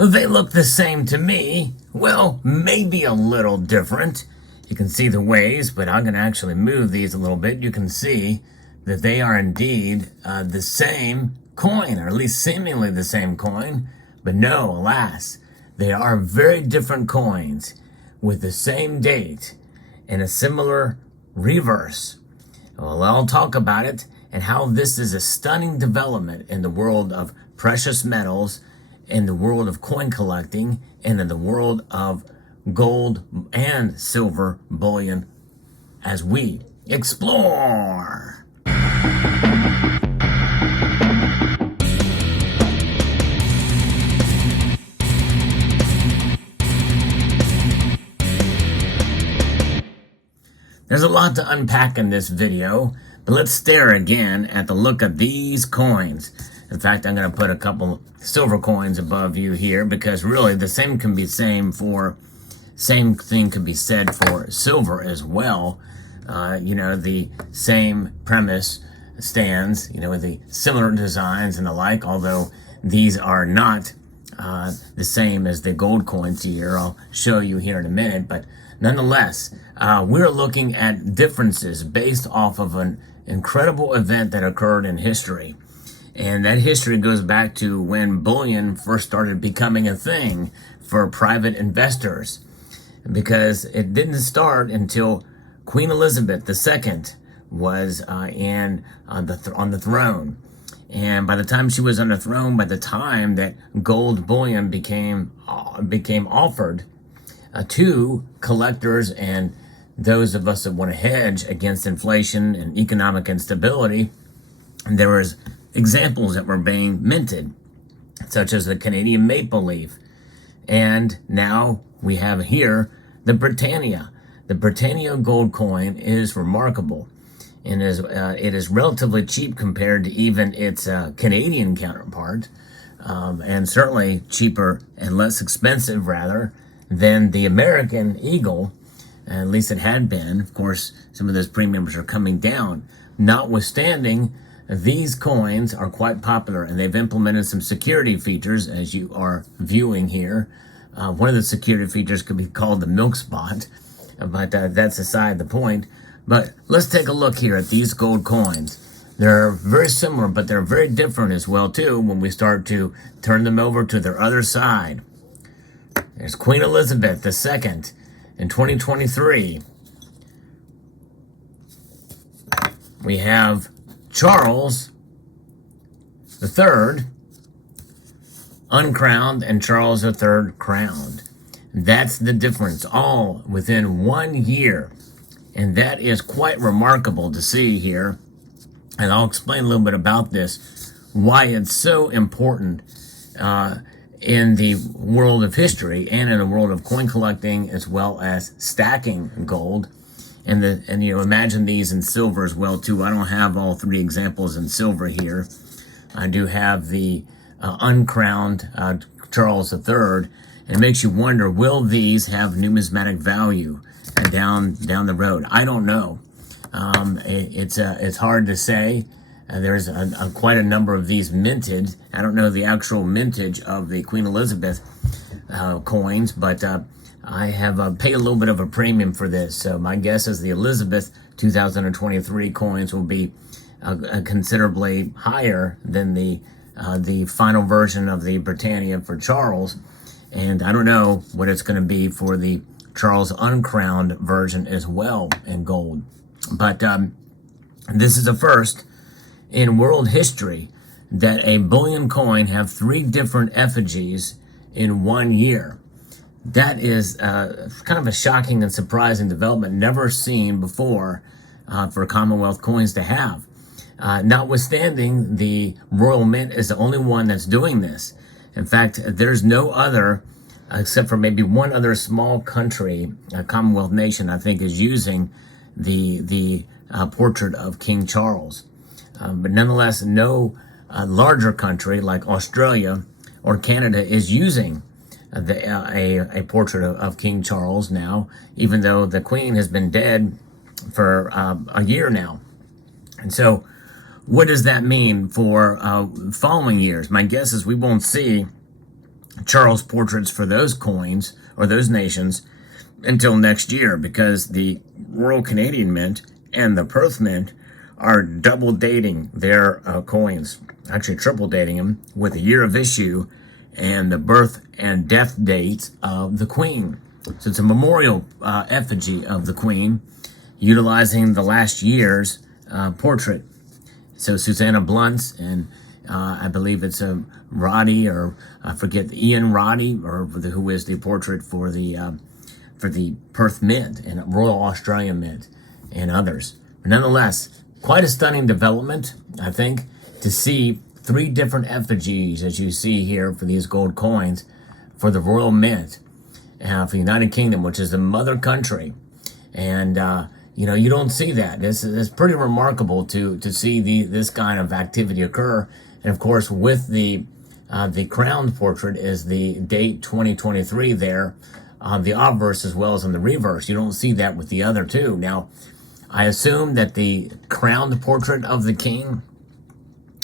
They look the same to me. Well, maybe a little different. You can see the ways, but I'm going to actually move these a little bit. You can see that they are indeed the same coin, or at least seemingly the same coin. But no, alas, they are very different coins with the same date and a similar reverse. Well, I'll talk about it and how this is a stunning development in the world of precious metals, in the world of coin collecting, and in the world of gold and silver bullion as we explore. There's a lot to unpack in this video, but let's stare again at the look of these coins. In fact, I'm going to put a couple silver coins above you here because really the same thing can be said for silver as well. The same premise stands, with the similar designs and the like, although these are not the same as the gold coins here. I'll show you here in a minute, but nonetheless, we're looking at differences based off of an incredible event that occurred in history. And that history goes back to when bullion first started becoming a thing for private investors, because it didn't start until Queen Elizabeth II was on the throne. And by the time she was on the throne, by the time that gold bullion became offered to collectors and those of us that want to hedge against inflation and economic instability, there was examples that were being minted, such as the Canadian maple leaf. And now we have here the Britannia. The Britannia gold coin is remarkable, and it is relatively cheap compared to even its Canadian counterpart, and certainly cheaper and less expensive, rather, than the American Eagle. At least it had been. Of course, some of those premiums are coming down. Notwithstanding, these coins are quite popular, and they've implemented some security features, as you are viewing here. One of the security features could be called the milk spot, but that's aside the point. But let's take a look here at these gold coins. They're very similar, but they're very different as well, too, when we start to turn them over to their other side. There's Queen Elizabeth II in 2023. We have Charles III uncrowned and Charles III crowned. That's the difference, all within 1 year. And that is quite remarkable to see here. And I'll explain a little bit about this, why it's so important in the world of history and in the world of coin collecting, as well as stacking gold. And imagine these in silver as well too. I don't have all three examples in silver here. I do have the uncrowned Charles III. And it makes you wonder, will these have numismatic value down the road? I don't know. It's hard to say. There's quite a number of these minted. I don't know the actual mintage of the Queen Elizabeth coins, but I have paid a little bit of a premium for this. So my guess is the Elizabeth 2023 coins will be considerably higher than the final version of the Britannia for Charles. And I don't know what it's going to be for the Charles uncrowned version as well in gold. But this is a first in world history that a bullion coin have three different effigies in 1 year. That is kind of a shocking and surprising development, never seen before for Commonwealth coins to have. Notwithstanding, the Royal Mint is the only one that's doing this. In fact, there's no other, except for maybe one other small country, a Commonwealth nation, I think, is using the portrait of King Charles. But nonetheless, no larger country like Australia or Canada is using a portrait of King Charles now, even though the Queen has been dead for a year now. And so what does that mean for following years? My guess is we won't see Charles portraits for those coins or those nations until next year, because the Royal Canadian Mint and the Perth Mint are double dating their coins, actually triple dating them with the year of issue and the birth and death dates of the Queen. So it's a memorial effigy of the Queen utilizing the last year's portrait. So Susanna Blunt's, and I believe it's a Roddy, or I forget, Ian Roddy, or who is the portrait for the Perth Mint and Royal Australian Mint and others. But nonetheless, quite a stunning development, I think, to see 3 different effigies, as you see here, for these gold coins for the Royal Mint for the United Kingdom, which is the mother country. And you don't see that. It's pretty remarkable to see this kind of activity occur. And of course, with the crowned portrait is the date 2023 there on the obverse as well as on the reverse. You don't see that with the other two. Now, I assume that the crowned portrait of the king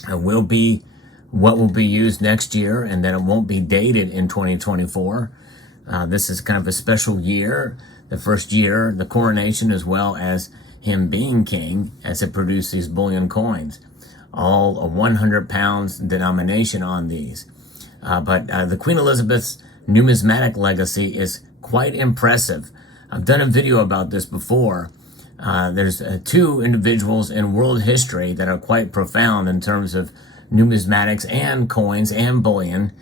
will be what will be used next year, and that it won't be dated in 2024. This is kind of a special year, the first year, the coronation, as well as him being king, as it produced these bullion coins. All a 100 pounds denomination on these. But the Queen Elizabeth's numismatic legacy is quite impressive. I've done a video about this before. There's 2 individuals in world history that are quite profound in terms of numismatics and coins and bullion,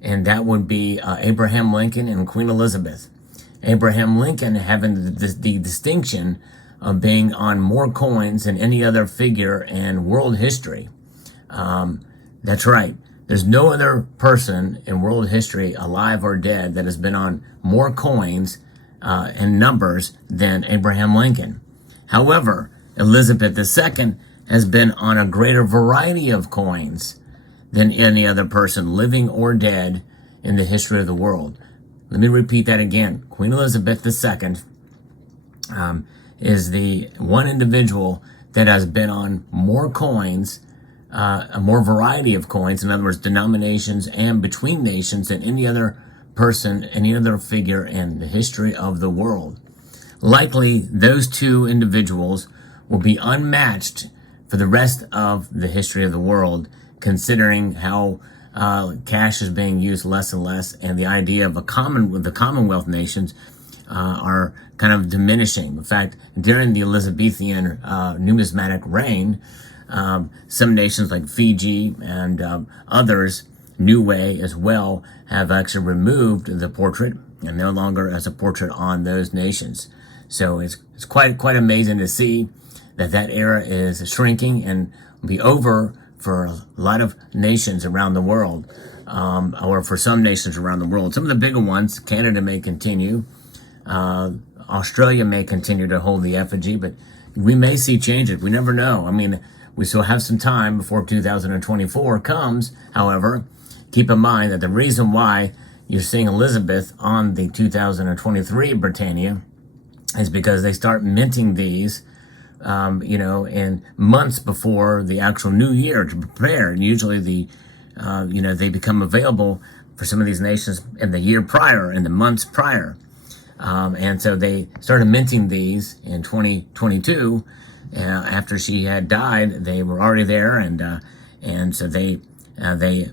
and that would be Abraham Lincoln and Queen Elizabeth. Abraham Lincoln having the distinction of being on more coins than any other figure in world history. That's right. There's no other person in world history, alive or dead, that has been on more coins in numbers than Abraham Lincoln. However, Elizabeth II has been on a greater variety of coins than any other person, living or dead, in the history of the world. Let me repeat that again. Queen Elizabeth II is the one individual that has been on more coins, a more variety of coins, in other words, denominations and between nations, than any other person, any other figure in the history of the world. Likely, those 2 individuals will be unmatched for the rest of the history of the world, considering how cash is being used less and less, and the idea of the Commonwealth nations are kind of diminishing. In fact, during the Elizabethan numismatic reign, some nations like Fiji and others, Niue as well, have actually removed the portrait and no longer as a portrait on those nations. So it's quite amazing to see that era is shrinking and will be over for a lot of nations around the world, or for some nations around the world. Some of the bigger ones, Canada may continue, Australia may continue to hold the effigy, but we may see changes. We never know. I mean, we still have some time before 2024 comes. However, keep in mind that the reason why you're seeing Elizabeth on the 2023 Britannia is because they start minting these, in months before the actual new year to prepare. And usually they become available for some of these nations in the year prior, in the months prior. And so they started minting these in 2022. After she had died, they were already there, and so they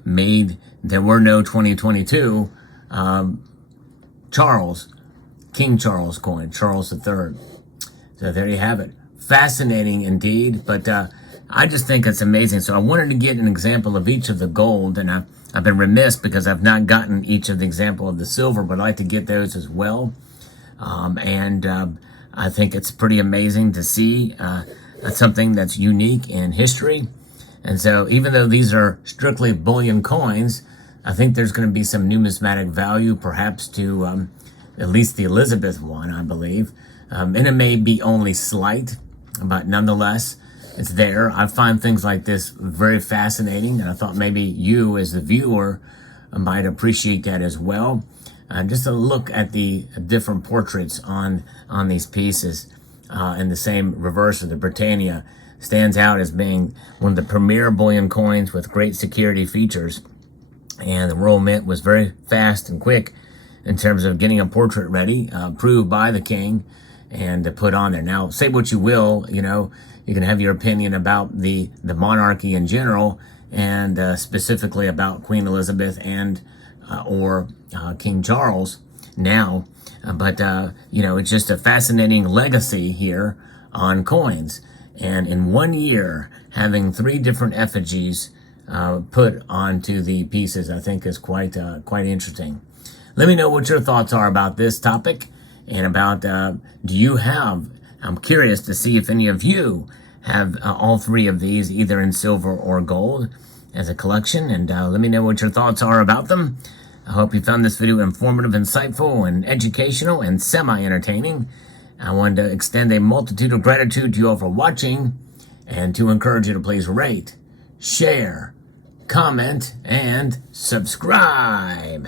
made, there were no 2022 King Charles coin, Charles III. So there you have it. Fascinating indeed, but I just think it's amazing. So I wanted to get an example of each of the gold, and I've been remiss because I've not gotten each of the example of the silver, but I'd like to get those as well. I think it's pretty amazing to see something that's unique in history. And so even though these are strictly bullion coins, I think there's going to be some numismatic value, perhaps to at least the Elizabeth one, I believe. And it may be only slight, but nonetheless, it's there. I find things like this very fascinating, and I thought maybe you, as the viewer, might appreciate that as well. Just a look at the different portraits on these pieces, and the same reverse of the Britannia stands out as being one of the premier bullion coins with great security features. And the Royal Mint was very fast and quick in terms of getting a portrait ready, approved by the king, and to put on there. Now, say what you will, you can have your opinion about the monarchy in general, and specifically about Queen Elizabeth and or King Charles now. But it's just a fascinating legacy here on coins. And in 1 year, having 3 different effigies put onto the pieces, I think is quite interesting. Let me know what your thoughts are about this topic, and about I'm curious to see if any of you have all 3 of these, either in silver or gold, as a collection, and let me know what your thoughts are about them. I hope you found this video informative, insightful, and educational, and semi-entertaining. I wanted to extend a multitude of gratitude to you all for watching, and to encourage you to please rate, share, comment, and subscribe.